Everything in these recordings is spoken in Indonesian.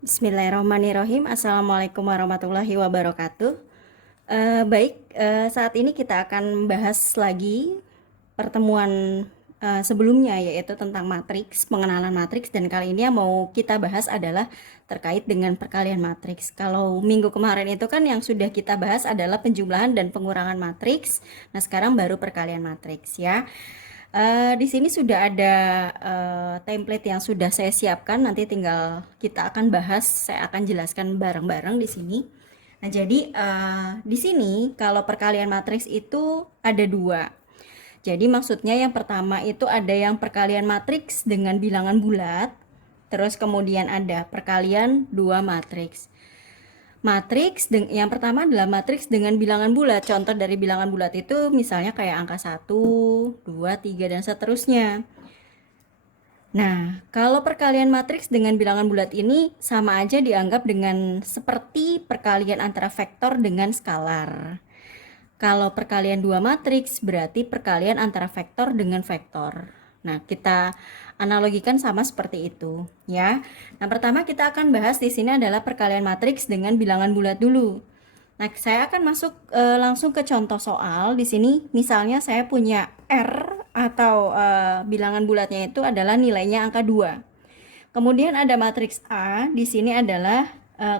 Bismillahirrahmanirrahim. Assalamualaikum warahmatullahi wabarakatuh. Saat ini kita akan bahas lagi pertemuan sebelumnya, yaitu tentang matriks, pengenalan matriks, dan kali ini yang mau kita bahas adalah terkait dengan perkalian matriks. Kalau minggu kemarin itu kan yang sudah kita bahas adalah penjumlahan dan pengurangan matriks. Nah, sekarang baru perkalian matriks ya. Di sini sudah ada template yang sudah saya siapkan, nanti tinggal kita akan bahas, saya akan jelaskan bareng-bareng di sini. Nah, jadi di sini kalau perkalian matriks itu ada dua. Jadi maksudnya yang pertama itu ada yang perkalian matriks dengan bilangan bulat, terus kemudian ada perkalian dua matriks. Yang pertama adalah matriks dengan bilangan bulat. Contoh dari bilangan bulat itu misalnya kayak angka 1, 2, 3, dan seterusnya. Nah, kalau perkalian matriks dengan bilangan bulat ini sama aja dianggap dengan seperti perkalian antara vektor dengan skalar. Kalau perkalian dua matriks berarti perkalian antara vektor dengan vektor. Nah, kita analogikan sama seperti itu, ya. Nah, pertama kita akan bahas di sini adalah perkalian matriks dengan bilangan bulat dulu. Nah, saya akan masuk langsung ke contoh soal. Di sini misalnya saya punya R atau bilangan bulatnya itu adalah nilainya angka 2. Kemudian ada matriks A, di sini adalah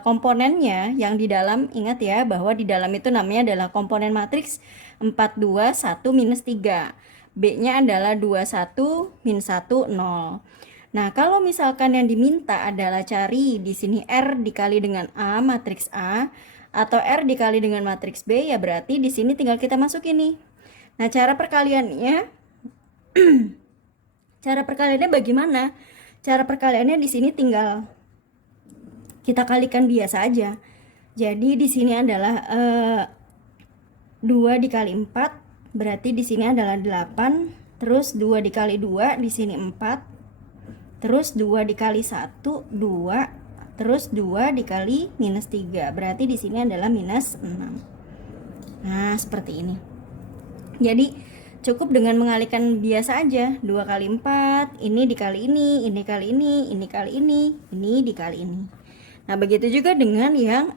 komponennya yang di dalam, ingat ya bahwa di dalam itu namanya adalah komponen matriks 4, 2, 1, minus 3. B-nya adalah 2, 1, min 1, 0. Nah, kalau misalkan yang diminta adalah cari di sini R dikali dengan A, matriks A, atau R dikali dengan matriks B, ya berarti di sini tinggal kita masukin nih. Nah, cara perkaliannya bagaimana? Cara perkaliannya di sini tinggal kita kalikan biasa aja. Jadi di sini adalah 2 dikali 4, berarti di sini adalah 8, terus 2 dikali 2, di sini 4, terus 2 dikali 1, 2, terus 2 dikali minus 3, berarti di sini adalah minus 6. Nah, seperti ini. Jadi cukup dengan mengalihkan biasa aja, 2 kali 4, ini dikali ini kali ini kali ini dikali ini. Nah, begitu juga dengan yang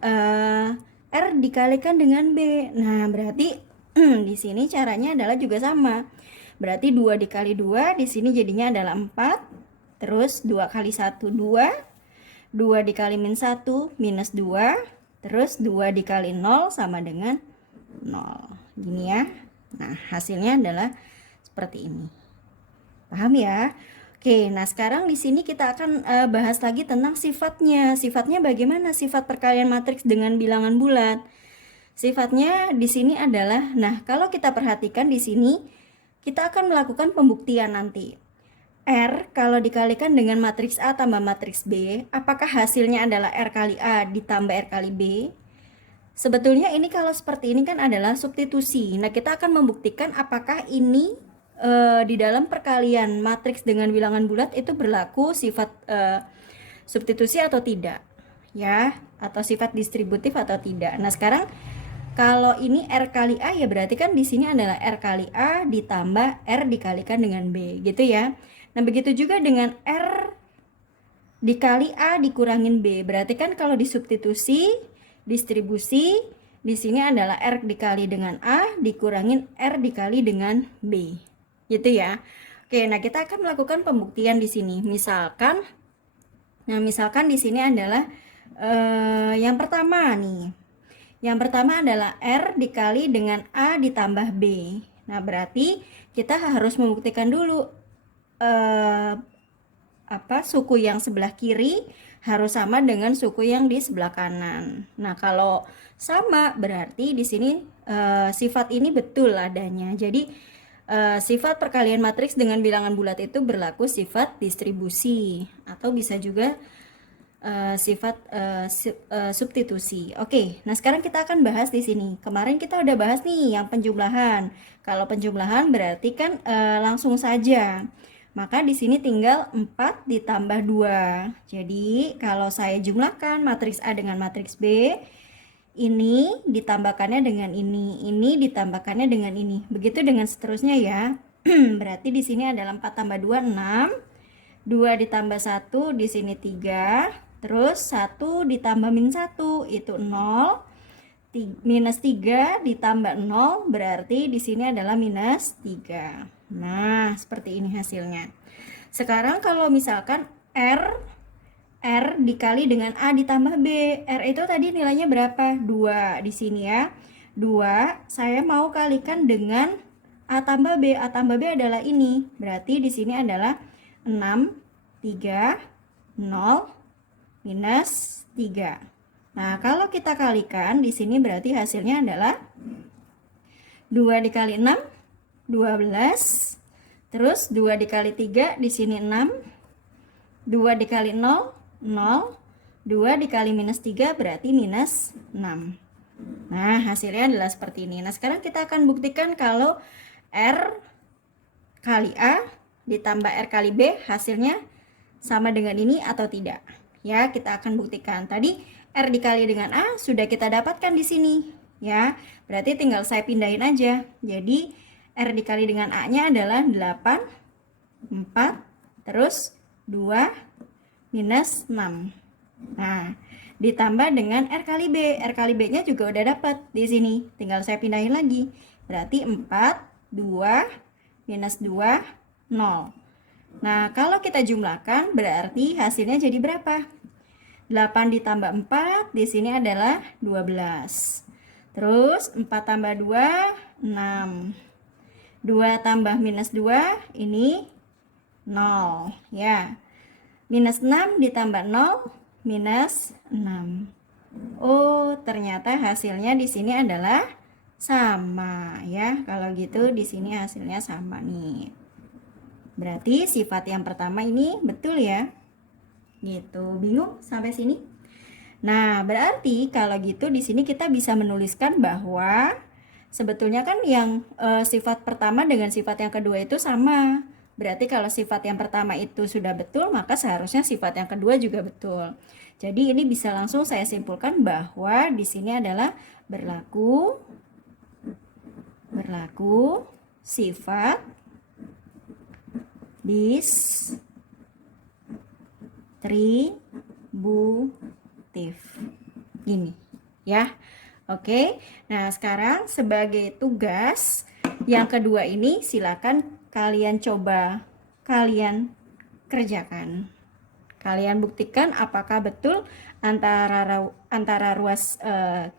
R dikalikan dengan B. Nah, berarti di sini caranya adalah juga sama. Berarti 2 dikali 2, di sini jadinya adalah 4. Terus 2 kali 1, 2. 2 dikali min 1, minus 2. Terus 2 dikali 0 sama dengan 0. Gini ya. Nah, hasilnya adalah seperti ini. Paham ya? Oke, nah sekarang di sini kita akan bahas lagi tentang sifatnya. Sifatnya bagaimana sifat perkalian matriks dengan bilangan bulat? Sifatnya di sini adalah, nah kalau kita perhatikan di sini, kita akan melakukan pembuktian nanti. R kalau dikalikan dengan matriks A tambah matriks B, apakah hasilnya adalah R kali A ditambah R kali B? Sebetulnya ini kalau seperti ini kan adalah substitusi. Nah, kita akan membuktikan apakah ini di dalam perkalian matriks dengan bilangan bulat itu berlaku sifat substitusi atau tidak, ya, atau sifat distributif atau tidak. Nah, sekarang kalau ini R kali A, ya berarti kan di sini adalah R kali A ditambah R dikalikan dengan B, gitu ya. Nah, begitu juga dengan R dikali A dikurangin B. Berarti kan kalau disubstitusi, distribusi, di sini adalah R dikali dengan A dikurangin R dikali dengan B. Gitu ya. Oke, nah kita akan melakukan pembuktian di sini. Misalkan di sini adalah yang pertama nih. Yang pertama adalah R dikali dengan A ditambah B. Nah, berarti kita harus membuktikan dulu suku yang sebelah kiri harus sama dengan suku yang di sebelah kanan. Nah, kalau sama berarti di sini sifat ini betul adanya. Jadi sifat perkalian matriks dengan bilangan bulat itu berlaku sifat distribusi atau bisa juga sifat substitusi. Oke, nah sekarang kita akan bahas di sini. Kemarin kita udah bahas nih yang penjumlahan. Kalau penjumlahan berarti kan langsung saja. Maka di sini tinggal 4 ditambah 2. Jadi kalau saya jumlahkan matriks A dengan matriks B, ini ditambahkannya dengan ini ditambahkannya dengan ini. Begitu dengan seterusnya ya. Berarti di sini adalah 4 tambah 2, 6. 2 ditambah 1, di sini 3. terus 1 ditambah min 1 itu 0, minus 3 ditambah 0 berarti di sini adalah minus 3. Nah, seperti ini hasilnya. Sekarang kalau misalkan R dikali dengan A ditambah B. R itu tadi nilainya berapa? 2 di sini ya. 2 saya mau kalikan dengan A tambah B. A tambah B adalah ini. Berarti di sini adalah 6, 3, 0, minus 3. Nah, kalau kita kalikan di sini berarti hasilnya adalah 2 dikali 6, 12. Terus 2 dikali 3 di sini 6. 2 dikali 0, 0. 2 dikali minus 3 berarti minus 6. Nah, hasilnya adalah seperti ini. Nah, sekarang kita akan buktikan kalau R kali A ditambah R kali B hasilnya sama dengan ini atau tidak. Ya, kita akan buktikan. Tadi R dikali dengan A sudah kita dapatkan di sini. Ya, berarti tinggal saya pindahin aja. Jadi, R dikali dengan A-nya adalah 8, 4, terus 2, minus 6. Nah, ditambah dengan R kali B. R kali B-nya juga udah dapat di sini. Tinggal saya pindahin lagi. Berarti 4, 2, minus 2, 0. Nah, kalau kita jumlahkan berarti hasilnya jadi berapa? 8 ditambah 4 di sini adalah 12. Terus 4 tambah 2, 6. 2 tambah minus 2 ini 0 ya. Minus 6 ditambah 0 minus 6. Oh, ternyata hasilnya di sini adalah sama ya. Kalau gitu di sini hasilnya sama nih. Berarti sifat yang pertama ini betul ya. Gitu. Bingung sampai sini? Nah, berarti kalau gitu di sini kita bisa menuliskan bahwa sebetulnya kan yang sifat pertama dengan sifat yang kedua itu sama. Berarti kalau sifat yang pertama itu sudah betul, maka seharusnya sifat yang kedua juga betul. Jadi ini bisa langsung saya simpulkan bahwa di sini adalah berlaku sifat distributif. Gini ya. Oke. Nah, sekarang sebagai tugas yang kedua ini silakan kalian coba kalian kerjakan. Kalian buktikan apakah betul antara ruas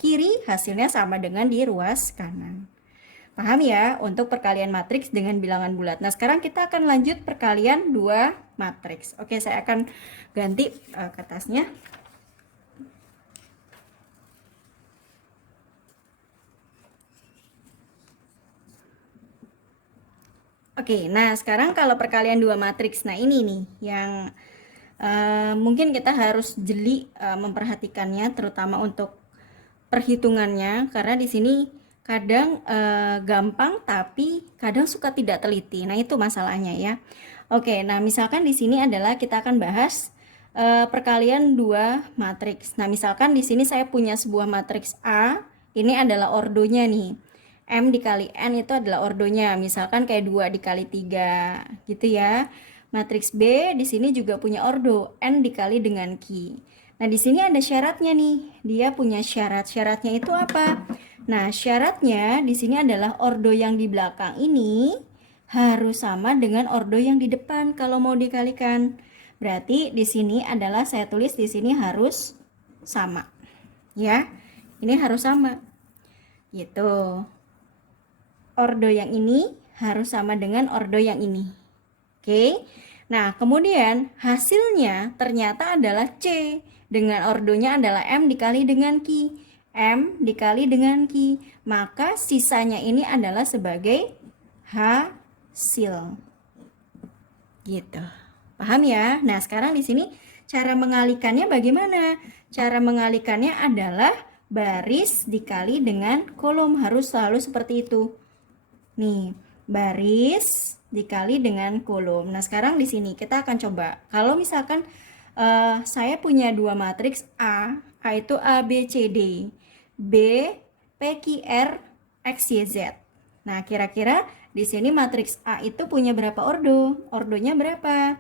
kiri hasilnya sama dengan di ruas kanan. Paham ya untuk perkalian matriks dengan bilangan bulat. Nah, sekarang kita akan lanjut perkalian dua matriks. Oke, saya akan ganti kertasnya. Oke, nah sekarang kalau perkalian dua matriks, nah ini nih yang mungkin kita harus jeli memperhatikannya, terutama untuk perhitungannya, karena di sini kadang gampang tapi kadang suka tidak teliti. Nah, itu masalahnya ya. Oke, nah misalkan di sini adalah kita akan bahas perkalian dua matriks. Nah, misalkan di sini saya punya sebuah matriks A, ini adalah ordonya nih. M dikali N itu adalah ordonya. Misalkan kayak 2 dikali 3 gitu ya. Matriks B di sini juga punya ordo N dikali dengan Q. Nah, di sini ada syaratnya nih. Dia punya syarat. Syaratnya itu apa? Nah, syaratnya di sini adalah ordo yang di belakang ini harus sama dengan ordo yang di depan kalau mau dikalikan. Berarti di sini adalah saya tulis di sini harus sama. Ya. Ini harus sama. Gitu. Ordo yang ini harus sama dengan ordo yang ini. Oke. Nah, kemudian hasilnya ternyata adalah C. Dengan ordonya adalah M dikali dengan Q. M dikali dengan Q. Maka sisanya ini adalah sebagai hasil. Gitu. Paham ya? Nah, sekarang di sini cara mengalikannya bagaimana? Cara mengalikannya adalah baris dikali dengan kolom. Harus selalu seperti itu. Nih, baris dikali dengan kolom. Nah, sekarang di sini kita akan coba. Kalau misalkan saya punya dua matriks A itu A, B, C, D. B, P, Q, R, X, Y, Z. Nah, kira-kira di sini matriks A itu punya berapa ordo? Ordonya berapa?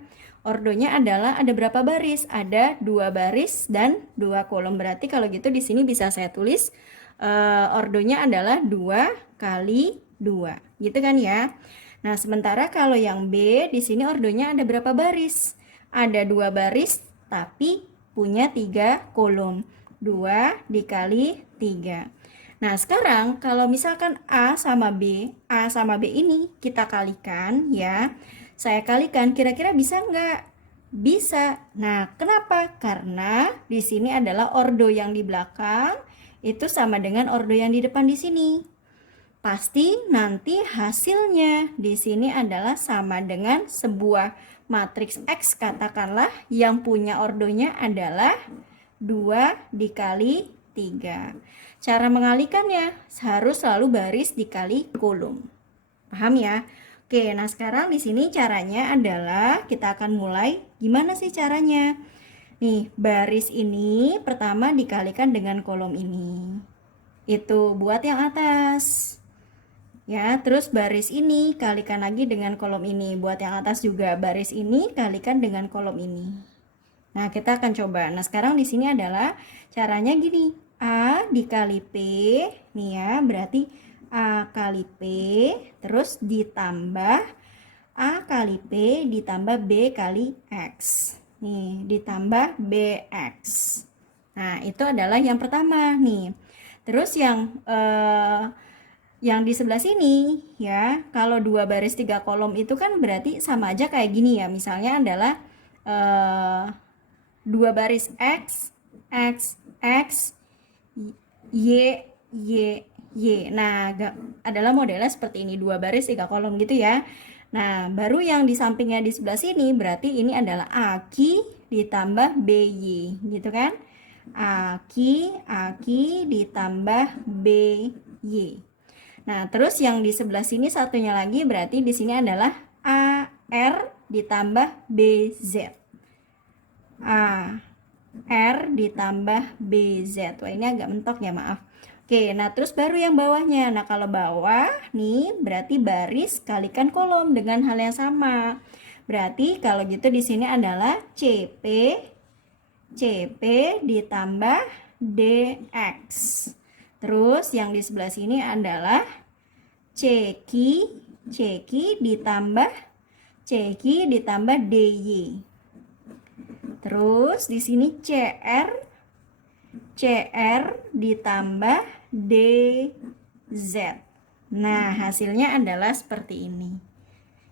ordonya adalah ada berapa baris? Ada 2 baris dan 2 kolom. Berarti kalau gitu di sini bisa saya tulis ordonya adalah 2 kali 2. Gitu kan ya? Nah, sementara kalau yang B di sini ordonya ada berapa baris? Ada 2 baris tapi punya 3 kolom. 2 dikali 3. Nah, sekarang kalau misalkan A sama B ini kita kalikan ya. Saya kalikan, kira-kira bisa nggak? Bisa. Nah, kenapa? Karena di sini adalah ordo yang di belakang itu sama dengan ordo yang di depan di sini. Pasti nanti hasilnya di sini adalah sama dengan sebuah matriks X, katakanlah yang punya ordonya adalah 2 dikali 3. Cara mengalikannya harus selalu baris dikali kolom. Paham ya? Oke, nah sekarang di sini caranya adalah kita akan mulai. Gimana sih caranya? Nih, baris ini pertama dikalikan dengan kolom ini. Itu buat yang atas. Ya, terus baris ini kalikan lagi dengan kolom ini. Buat yang atas juga baris ini kalikan dengan kolom ini. Nah, kita akan coba. Nah, sekarang di sini adalah caranya gini. A dikali P, nih ya, berarti A kali P, terus ditambah A kali P ditambah B kali X. Nih, ditambah BX. Nah, itu adalah yang pertama nih. Terus yang di sebelah sini ya, kalau 2 baris 3 kolom itu kan berarti sama aja kayak gini ya. Misalnya adalah 2 baris X, X, X, Y, Y, Y. Nah, adalah modelnya seperti ini, 2 baris 3 kolom gitu ya. Nah, baru yang di sampingnya di sebelah sini berarti ini adalah AQ ditambah BY, gitu kan? AQ ditambah BY. Nah, terus yang di sebelah sini satunya lagi berarti di sini adalah AR ditambah BZ. AR ditambah BZ. Wah, ini agak mentok ya, maaf. Oke, nah terus baru yang bawahnya. Nah, kalau bawah nih berarti baris kalikan kolom dengan hal yang sama. Berarti kalau gitu di sini adalah CP ditambah DX. Terus yang di sebelah sini adalah CQ ditambah DY. Terus di sini CR ditambah DZ. Nah, hasilnya adalah seperti ini.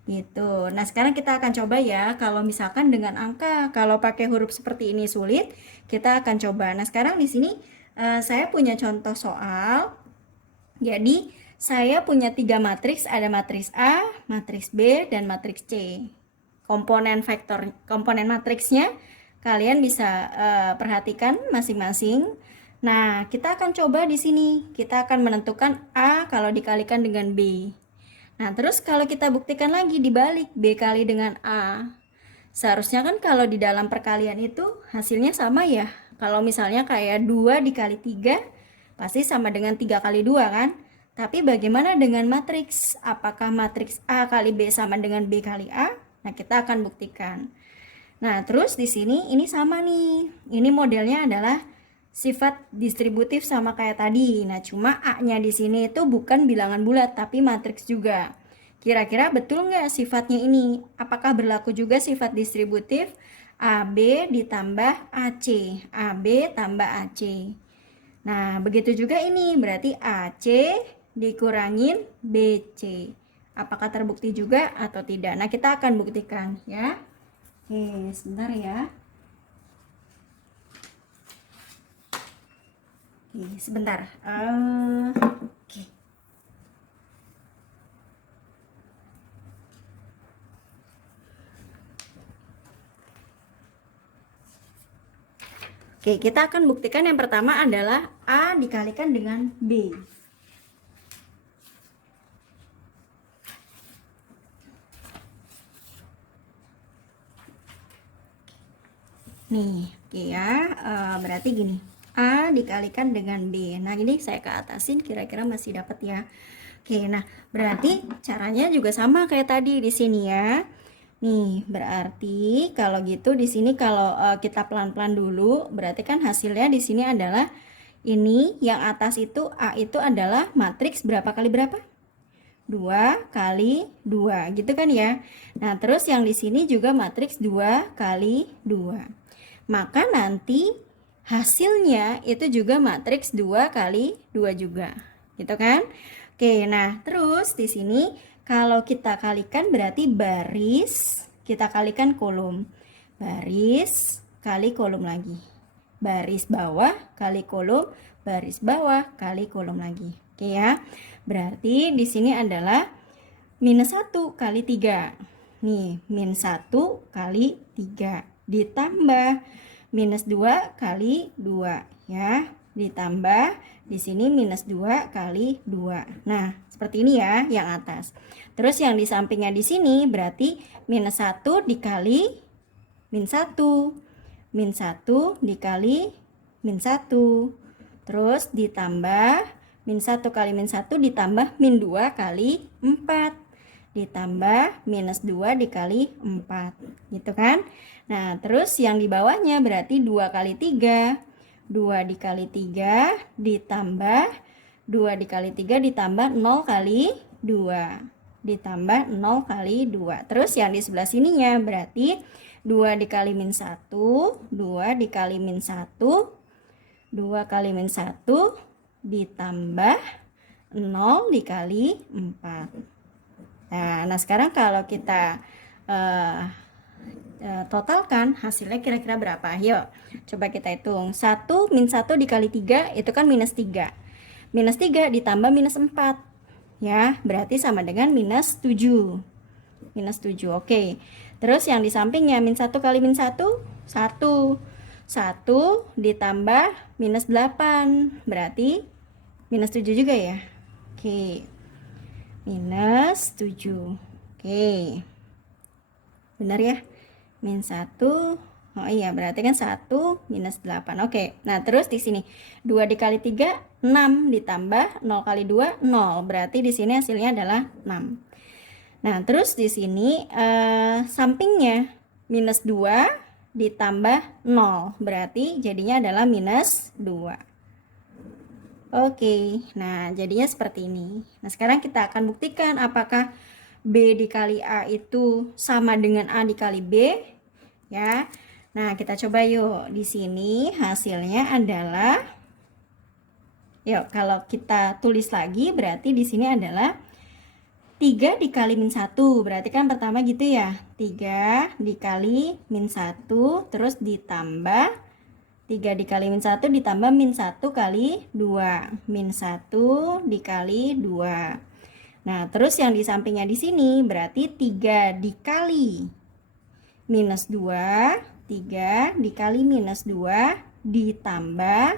Gitu. Nah, sekarang kita akan coba ya, kalau misalkan dengan angka, kalau pakai huruf seperti ini sulit, kita akan coba. Nah, sekarang di sini saya punya contoh soal. Jadi, saya punya 3 matriks, ada matriks A, matriks B, dan matriks C. Komponen matriksnya kalian bisa perhatikan masing-masing. Nah, kita akan coba di sini. Kita akan menentukan A kalau dikalikan dengan B. Nah, terus kalau kita buktikan lagi dibalik B kali dengan A. Seharusnya kan kalau di dalam perkalian itu hasilnya sama ya. Kalau misalnya kayak 2 dikali 3 pasti sama dengan 3 kali 2 kan? Tapi bagaimana dengan matriks? Apakah matriks A kali B sama dengan B kali A? Nah, kita akan buktikan. Nah, terus di sini ini sama nih. Ini modelnya adalah sifat distributif sama kayak tadi. Nah, cuma A-nya di sini itu bukan bilangan bulat, tapi matriks juga. Kira-kira betul nggak sifatnya ini? Apakah berlaku juga sifat distributif? AB ditambah AC. AB tambah AC. Nah, begitu juga ini. Berarti AC dikurangin BC. Apakah terbukti juga atau tidak? Nah, kita akan buktikan ya. Oke, sebentar ya. Oke, sebentar. Oke. Oke, kita akan buktikan yang pertama adalah A dikalikan dengan B. Nih, oke ya. Berarti gini. A dikalikan dengan B. Nah, ini saya ke atasin, kira-kira masih dapat ya. Oke, nah berarti caranya juga sama kayak tadi di sini ya. Nih, berarti kalau gitu di sini kalau kita pelan-pelan dulu, berarti kan hasilnya di sini adalah ini yang atas itu A itu adalah matriks berapa kali berapa? 2 kali 2 gitu kan ya. Nah, terus yang di sini juga matriks 2 kali 2. Maka nanti hasilnya itu juga matriks 2 kali 2 juga. Gitu kan? Oke, nah terus di sini kalau kita kalikan berarti baris kita kalikan kolom. Baris kali kolom lagi. Baris bawah kali kolom, baris bawah kali kolom lagi. Oke ya. Berarti di sini adalah minus 1 kali 3. Nih, min 1 kali 3 ditambah minus 2 kali 2 ya. Ditambah di sini minus 2 kali 2. Nah, seperti ini ya yang atas. Terus yang di sampingnya di sini berarti minus 1 dikali min 1. Min 1 dikali min 1. Terus ditambah min 1 kali min 1 ditambah min 2 kali 4. Ditambah minus 2 dikali 4. Gitu kan? Nah, terus yang di bawahnya berarti 2 kali 3. 2 dikali 3 ditambah 2 dikali 3 ditambah 0 kali 2. Ditambah 0 kali 2. Terus yang di sebelah sininya berarti 2 dikali min 1, 2 dikali min 1, 2 kali min 1 ditambah 0 dikali 4. Nah sekarang kalau kita totalkan hasilnya kira-kira berapa? Yuk coba kita hitung. 1 min 1 dikali 3 itu kan minus 3. Minus 3 ditambah minus 4. Ya, berarti sama dengan minus 7. Minus 7, oke. Terus yang di sampingnya min 1 kali min 1, 1. 1 ditambah minus 8. Berarti minus 7 juga ya. Oke. Minus 7. Oke. Benar ya? Min 1. Oh iya, berarti kan 1 minus 8. Oke. Nah, terus di sini 2 dikali 3 6 ditambah 0 kali 2 0. Berarti di sini hasilnya adalah 6. Nah, terus di sini sampingnya minus 2 ditambah 0. Berarti jadinya adalah minus 2. Oke, nah jadinya seperti ini. Nah sekarang kita akan buktikan apakah B dikali A itu sama dengan A dikali B ya. Nah kita coba yuk. Di sini hasilnya adalah, yuk kalau kita tulis lagi berarti di sini adalah 3 dikali min 1. Berarti kan pertama gitu ya. 3 dikali min 1 terus ditambah 3 dikali min 1 ditambah min 1 kali 2. Min 1 dikali 2. Nah, terus yang di sampingnya di sini berarti 3 dikali minus 2. 3 dikali minus 2 ditambah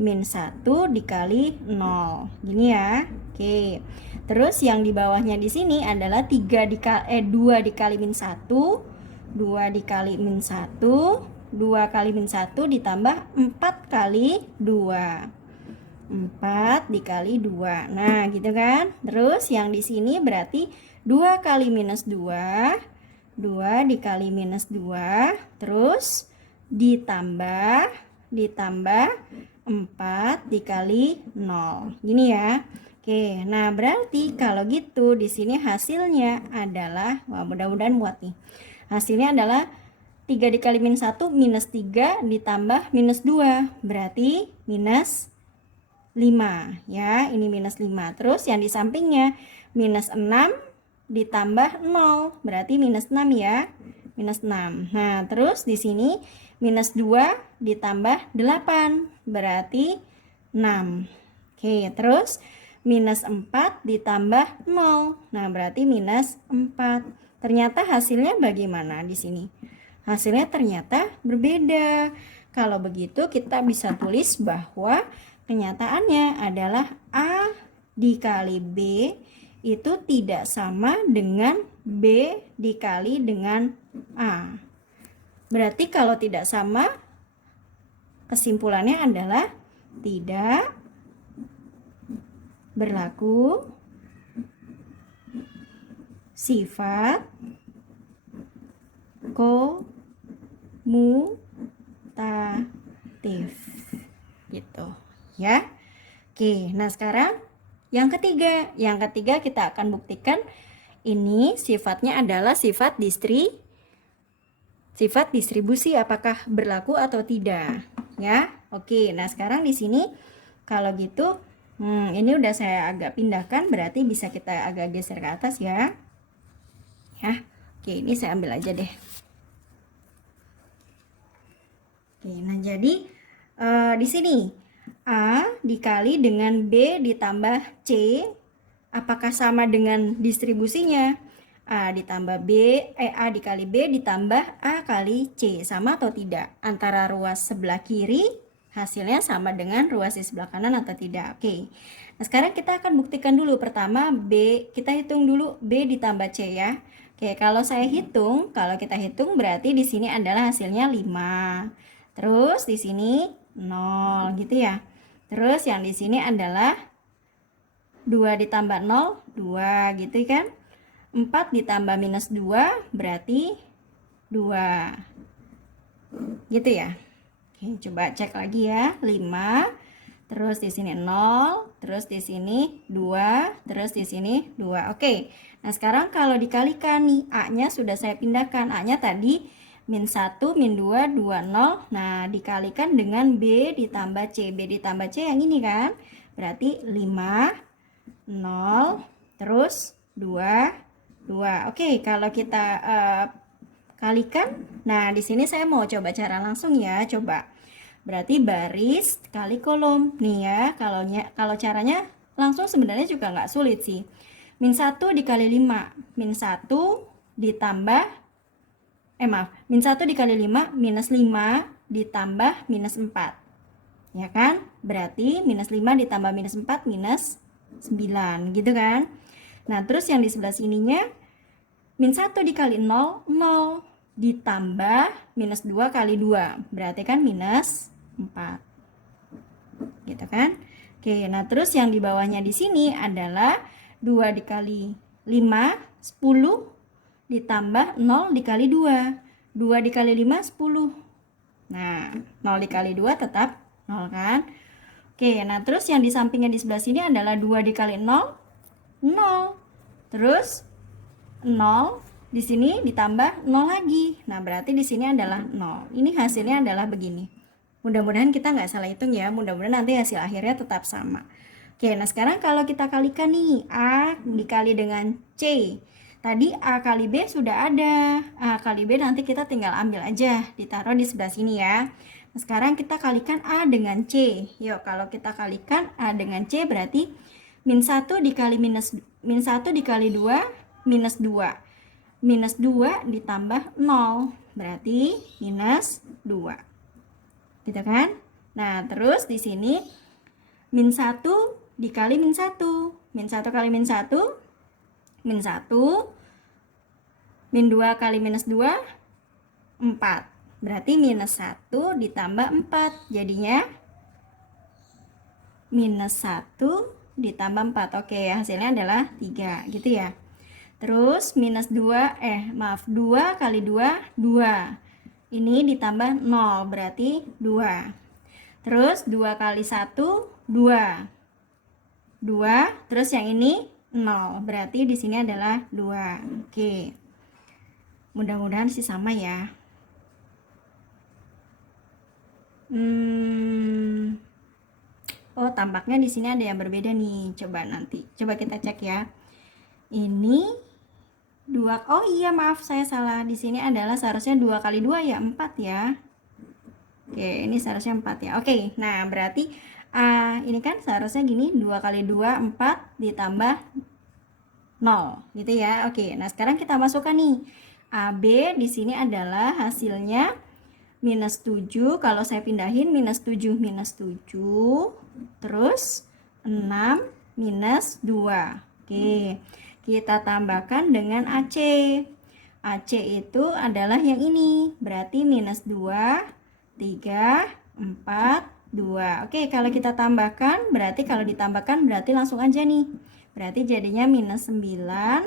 min 1 dikali 0. Gini ya. Oke. Terus yang di bawahnya di sini adalah 2 dikali min 1. 2 dikali min 1. 2 kali min 1 ditambah 4 kali 2. 4 dikali 2. Nah, gitu kan? Terus yang di sini berarti 2 kali minus 2. 2 dikali minus 2. Terus ditambah 4 dikali 0. Gini ya. Oke, nah berarti kalau gitu di sini hasilnya adalah, wah mudah-mudahan muat nih. Hasilnya adalah 3 dikali min 1 minus 3 ditambah minus 2. Berarti minus 5 ya. Ini minus 5. Terus yang di sampingnya minus 6 ditambah 0. Berarti minus 6 ya. Minus 6. Nah terus di sini minus 2 ditambah 8. Berarti 6. Oke, terus minus 4 ditambah 0. Nah berarti minus 4. Ternyata hasilnya bagaimana di sini? Hasilnya ternyata berbeda. Kalau begitu kita bisa tulis bahwa kenyataannya adalah A dikali B itu tidak sama dengan B dikali dengan A. Berarti kalau tidak sama, kesimpulannya adalah tidak berlaku sifat komutatif gitu ya. Oke, nah sekarang yang ketiga kita akan buktikan ini sifatnya adalah sifat distribusi apakah berlaku atau tidak ya. Oke, nah sekarang di sini kalau gitu ini udah saya agak pindahkan, berarti bisa kita agak geser ke atas ya. Oke, ini saya ambil aja deh. Oke, nah jadi di sini A dikali dengan B ditambah C, apakah sama dengan distribusinya? A ditambah A dikali B ditambah A kali C, sama atau tidak? Antara ruas sebelah kiri hasilnya sama dengan ruas di sebelah kanan atau tidak? Oke. Nah, sekarang kita akan buktikan dulu. Pertama B, kita hitung dulu B ditambah C ya. Oke, kalau kita hitung berarti di sini adalah hasilnya 5. Terus di sini 0 gitu ya. Terus yang di sini adalah 2 ditambah 0, 2 gitu kan. 4 ditambah minus 2 berarti 2. Gitu ya. Oke, coba cek lagi ya. 5, terus di sini 0, terus di sini 2, terus di sini 2. Oke. Nah, sekarang kalau dikalikan nih, A-nya sudah saya pindahkan. A-nya tadi min 1, min 2, 2, 0. Nah, dikalikan dengan B ditambah C. B ditambah C yang ini kan. Berarti 5, 0, terus 2, 2. Oke, kalau kita kalikan. Nah, di sini saya mau coba cara langsung ya. Coba. Berarti baris kali kolom. Nih ya, kalau caranya langsung sebenarnya juga nggak sulit sih. Min 1 dikali 5. Min 1 ditambah min 1 dikali 5 minus 5 ditambah minus 4. Ya kan? Berarti minus 5 ditambah minus 4 minus 9 gitu kan. Nah, terus yang di sebelah sininya min 1 dikali 0, 0 ditambah minus 2 kali 2. Berarti kan minus 4. Gitu kan? Oke, nah terus yang di bawahnya di sini adalah 2 dikali 5, 10 ditambah 0 dikali 2. 2 dikali 5, 10. Nah, 0 dikali 2 tetap 0 kan? Oke, nah terus yang di sampingnya di sebelah sini adalah 2 dikali 0, 0. Terus 0 di sini ditambah 0 lagi. Nah, berarti di sini adalah 0. Ini hasilnya adalah begini. Mudah-mudahan kita nggak salah hitung ya. Mudah-mudahan nanti hasil akhirnya tetap sama. Oke, nah sekarang kalau kita kalikan nih, A dikali dengan C. Tadi A kali B sudah ada. A kali B nanti kita tinggal ambil aja, ditaruh di sebelah sini ya. Nah, sekarang kita kalikan A dengan C. Yuk, kalau kita kalikan A dengan C berarti min 1 dikali 2 minus 2. Minus 2 ditambah 0. Berarti minus 2. Gitu kan? Nah, terus di sini min 1 dikali min 1. Min 1 kali min 1, min 1. Min 2 kali minus 2, 4. Berarti minus 1 ditambah 4. Jadinya minus 1 ditambah 4. Oke, hasilnya adalah 3. Gitu ya. Terus minus 2 kali 2, 2. Ini ditambah 0, berarti 2. Terus 2 kali 1, 2. 2, terus yang ini 0. Berarti di sini adalah 2. Oke. Mudah-mudahan sih sama ya. Oh, tampaknya di sini ada yang berbeda nih. Coba kita cek ya. Ini 2. Oh iya, maaf saya salah. Di sini adalah seharusnya 2 kali 2 ya, 4 ya. Oke, ini seharusnya 4 ya. Oke, nah berarti ini kan seharusnya gini, 2 kali 2, 4 ditambah 0 gitu ya. Oke, nah sekarang kita masukkan nih. AB di sini adalah hasilnya minus 7. Kalau saya pindahin minus 7 minus 7. Terus 6 minus 2. Oke, kita tambahkan dengan AC. AC itu adalah yang ini. Berarti minus 2, 3, 4, 2. Oke, kalau kita tambahkan, kalau ditambahkan berarti langsung aja nih. Berarti jadinya minus 9.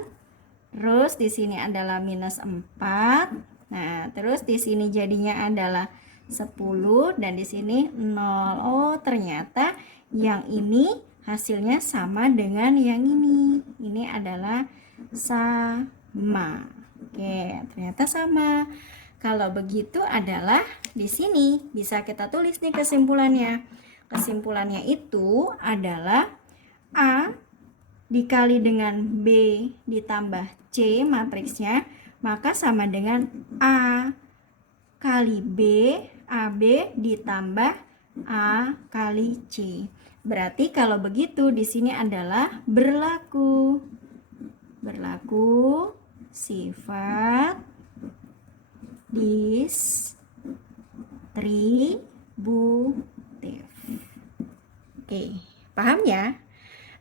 Terus di sini adalah minus 4. Nah, terus di sini jadinya adalah 10 dan di sini 0. Oh, ternyata yang ini hasilnya sama dengan yang ini. Ini adalah sama. Oke, ternyata sama. Kalau begitu adalah di sini bisa kita tulis nih kesimpulannya. Kesimpulannya itu adalah A dikali dengan B ditambah C matriksnya, maka sama dengan A kali B, AB ditambah A kali C. Berarti kalau begitu di sini adalah berlaku sifat distributif. Oke, paham ya?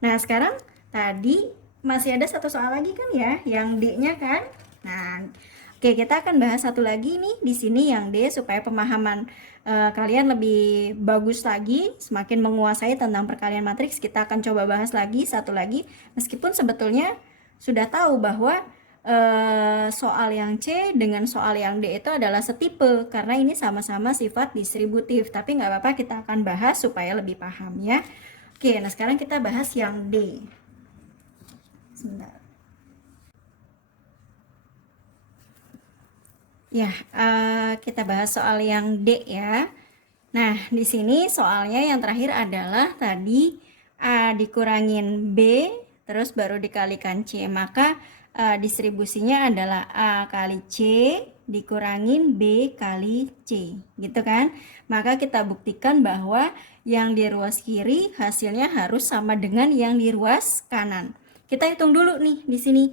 Nah, sekarang tadi masih ada satu soal lagi kan ya, yang D-nya kan? Nah, oke, kita akan bahas satu lagi nih di sini yang D supaya pemahaman kalian lebih bagus lagi, semakin menguasai tentang perkalian matriks. Kita akan coba bahas lagi satu lagi, meskipun sebetulnya sudah tahu bahwa soal yang C dengan soal yang D itu adalah setipe karena ini sama-sama sifat distributif, tapi nggak apa-apa, kita akan bahas supaya lebih paham ya. Oke, nah sekarang kita bahas yang D. Sebentar. Ya, kita bahas soal yang D ya. Nah, di sini soalnya yang terakhir adalah tadi A dikurangin B, terus baru dikalikan C. Maka distribusinya adalah A kali C dikurangin B kali C, gitu kan? Maka kita buktikan bahwa yang di ruas kiri hasilnya harus sama dengan yang di ruas kanan. Kita hitung dulu nih di sini.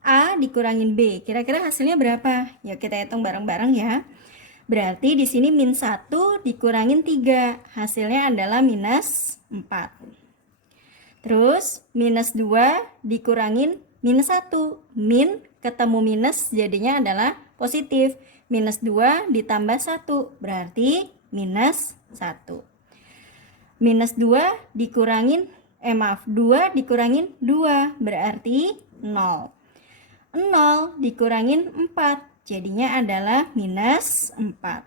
A dikurangin B, kira-kira hasilnya berapa? Ya kita hitung bareng-bareng ya. Berarti di sini min 1 dikurangin 3, hasilnya adalah minus 4. Terus minus 2 dikurangin minus 1, min ketemu minus jadinya adalah positif. Minus 2 ditambah 1 berarti minus 1. Minus 2 dikurangin 2 dikurangin 2 berarti 0. 0 dikurangin 4 jadinya adalah minus 4.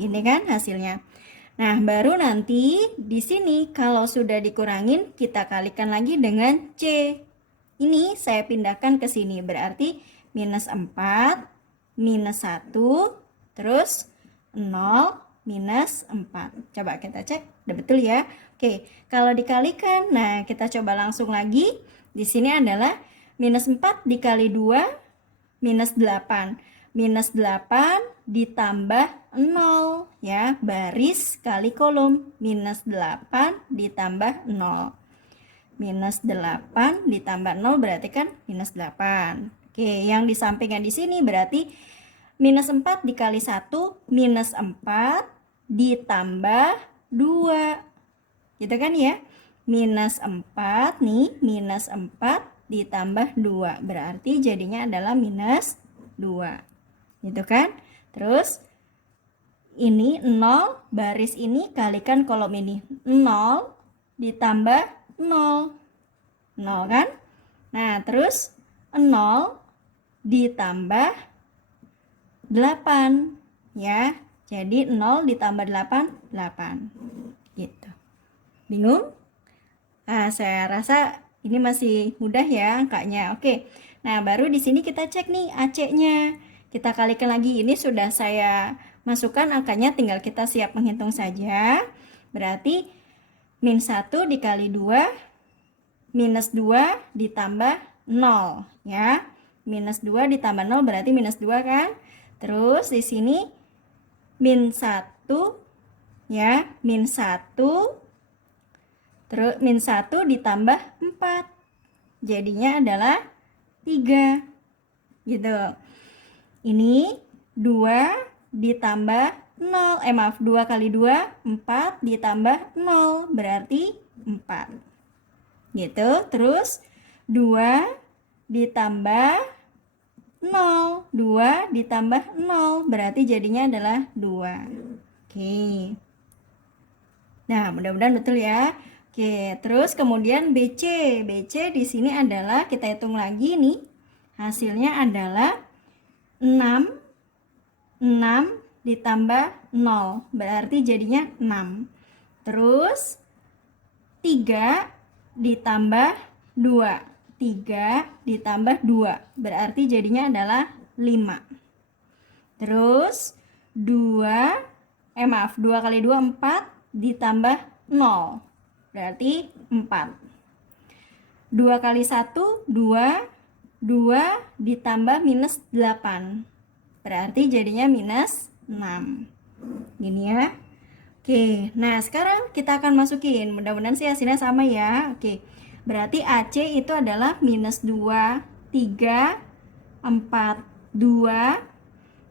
Ini kan hasilnya. Nah, baru nanti di sini kalau sudah dikurangin kita kalikan lagi dengan C. Ini saya pindahkan ke sini berarti minus 4 minus 1 terus 0 minus 4. Coba kita cek, udah betul ya? Oke, kalau dikalikan, nah kita coba langsung lagi. Di sini adalah minus 4 dikali 2 minus 8. Minus 8 ditambah 0 ya, baris kali kolom. Minus 8 ditambah 0. Minus 8 ditambah 0 berarti kan minus 8. Oke, yang di sampingnya di sini berarti minus 4 dikali 1 minus 4 ditambah 2. Gitu kan ya? Minus 4 nih, minus 4 ditambah 2 berarti jadinya adalah minus 2. Gitu kan? Terus ini 0, baris ini kalikan kolom ini. 0 ditambah 0. 0 kan? Nah, terus 0 ditambah 8 ya. Jadi 0 ditambah 8, 8. Gitu. Bingung? Nah, saya rasa ini masih mudah ya angkanya. Oke. Nah, baru di sini kita cek nih AC-nya. Kita kalikan lagi, ini sudah saya masukkan angkanya, tinggal kita siap menghitung saja. Berarti min 1 dikali 2 minus 2 ditambah 0 ya. Minus 2 ditambah 0 berarti minus 2 kan. Terus di sini min 1 ya, min 1 terus min 1 ditambah 4 jadinya adalah 3 gitu. Ini 2 ditambah 0, 2 kali 2 4 ditambah 0 berarti 4 gitu. Terus 2 ditambah 0, 2 ditambah 0 berarti jadinya adalah 2. Oke. Nah, mudah-mudahan betul ya. Oke, terus kemudian BC. BC di sini adalah kita hitung lagi nih. Hasilnya adalah 6 6 ditambah 0, berarti jadinya 6. Terus 3 ditambah 2, 3 ditambah 2, berarti jadinya adalah 5. Terus 2 kali 2 4 ditambah 0, berarti 4. 2 kali 1 2, 2 ditambah minus 8, berarti jadinya minus 6. Gini ya. Oke, nah sekarang kita akan masukin, mudah-mudahan sih hasilnya sama ya. Oke, berarti AC itu adalah minus 2, 3, 4, 2.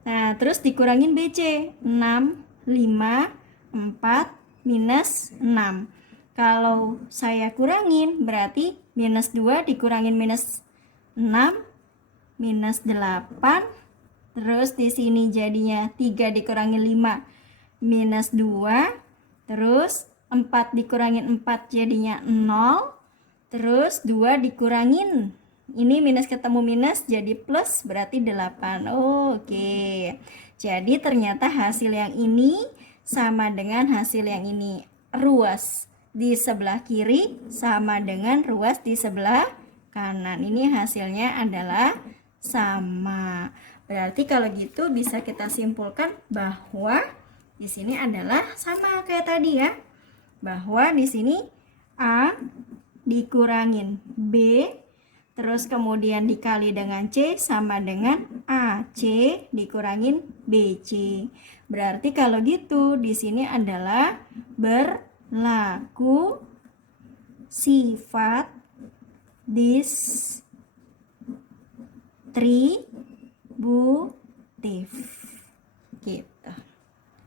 Nah, terus dikurangin BC, 6, 5, 4, minus 6. Kalau saya kurangin, berarti minus 2 dikurangin minus 6, minus 8. Terus di sini jadinya 3 dikurangin 5, minus 2. Terus 4 dikurangin 4 jadinya 0. Terus 2 dikurangin, ini minus ketemu minus jadi plus, berarti 8. Oke. Jadi ternyata hasil yang ini sama dengan hasil yang ini. Ruas di sebelah kiri sama dengan ruas di sebelah kanan. Ini hasilnya adalah sama. Berarti kalau gitu bisa kita simpulkan bahwa di sini adalah sama kayak tadi ya. Bahwa di sini A dikurangin B, terus kemudian dikali dengan C sama dengan AC dikurangin BC. Berarti kalau gitu di sini adalah berlaku sifat distributif. Gitu.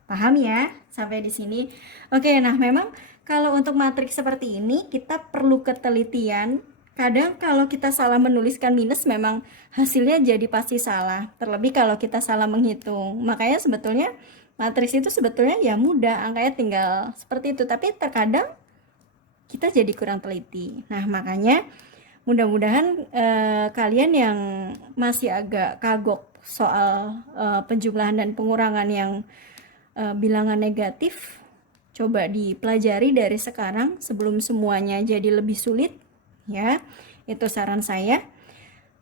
Paham ya sampai di sini? Oke, nah memang kalau untuk matriks seperti ini kita perlu ketelitian. Kadang kalau kita salah menuliskan minus memang hasilnya jadi pasti salah. Terlebih kalau kita salah menghitung. Makanya sebetulnya matriks itu sebetulnya ya mudah, angkanya tinggal seperti itu. Tapi terkadang kita jadi kurang teliti. Nah makanya mudah-mudahan kalian yang masih agak kagok soal penjumlahan dan pengurangan yang bilangan negatif, coba dipelajari dari sekarang sebelum semuanya jadi lebih sulit ya. Itu saran saya.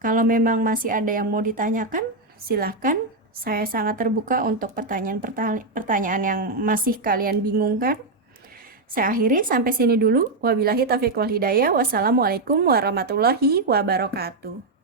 Kalau memang masih ada yang mau ditanyakan, silahkan. Saya sangat terbuka untuk pertanyaan yang masih kalian bingungkan. Saya akhiri sampai sini dulu. Wabillahi taufiq wal hidayah. Wassalamualaikum warahmatullahi wabarakatuh.